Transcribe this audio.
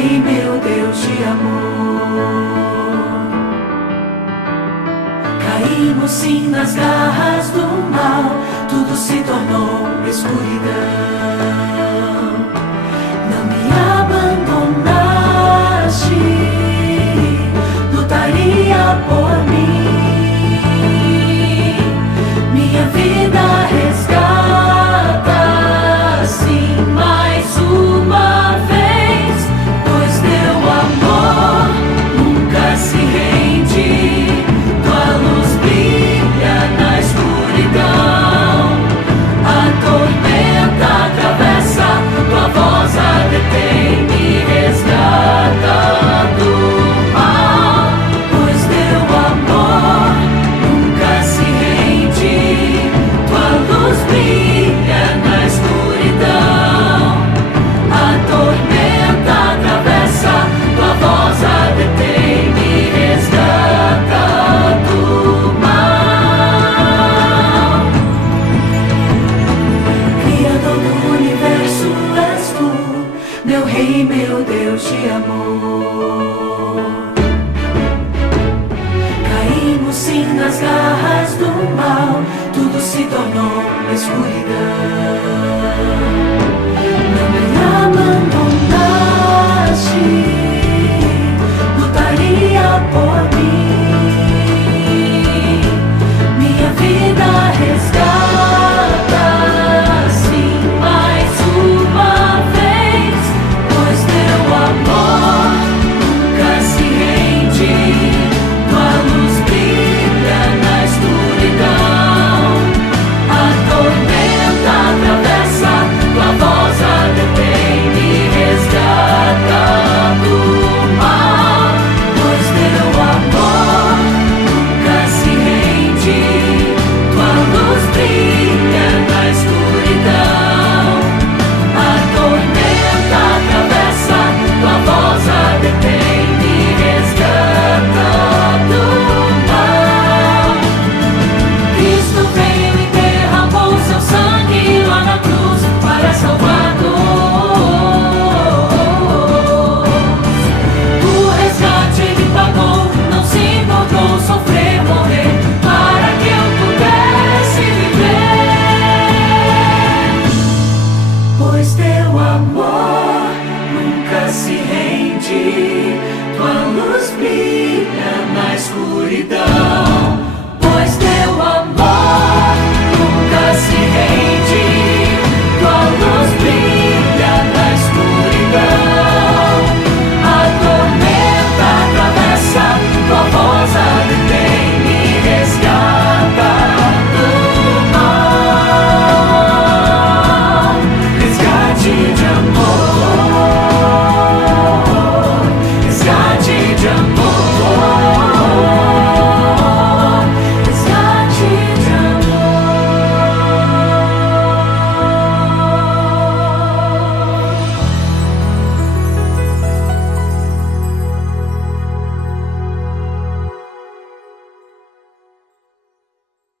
Rei, meu Deus de amor. Caímos sim nas garras do mal, tudo se tornou escuridão. Não me abandonaste, lutaria por mim. Minha vida resgata, sim, mais uma vez, pois teu amor nunca se rende. Tua luz brilha na escuridão, a tormenta atravessa, tua voz a detém, me resgata do mal, pois teu amor nunca se rende. Tua luz brilha na escuridão, a tormenta atravessa, tua voz a detém, me resgata do mal. Criador do universo és tu, meu Rei, meu Deus de amor. Caímos sim nas garras do mal, tudo se tornou escuridão. Não me abandonaste, lutaria por mim. Minha vida resgata, sim, mais uma vez, pois teu amor nunca se rende. Tua luz brilha na escuridão, a tormenta atravessa, tua voz a detém, me resgata do mal, pois teu amor nunca se rende. Tua luz brilha na escuridão, a tormenta atravessa, tua voz a detém, me resgata do mal. Cristo veio e derramou seu sangue lá na cruz para salvar-nos. O resgate ele pagou, não se importou sofrer, morrer, para que eu pudesse viver. Pois teu amor nunca se rende, tua luz brilha na escuridão.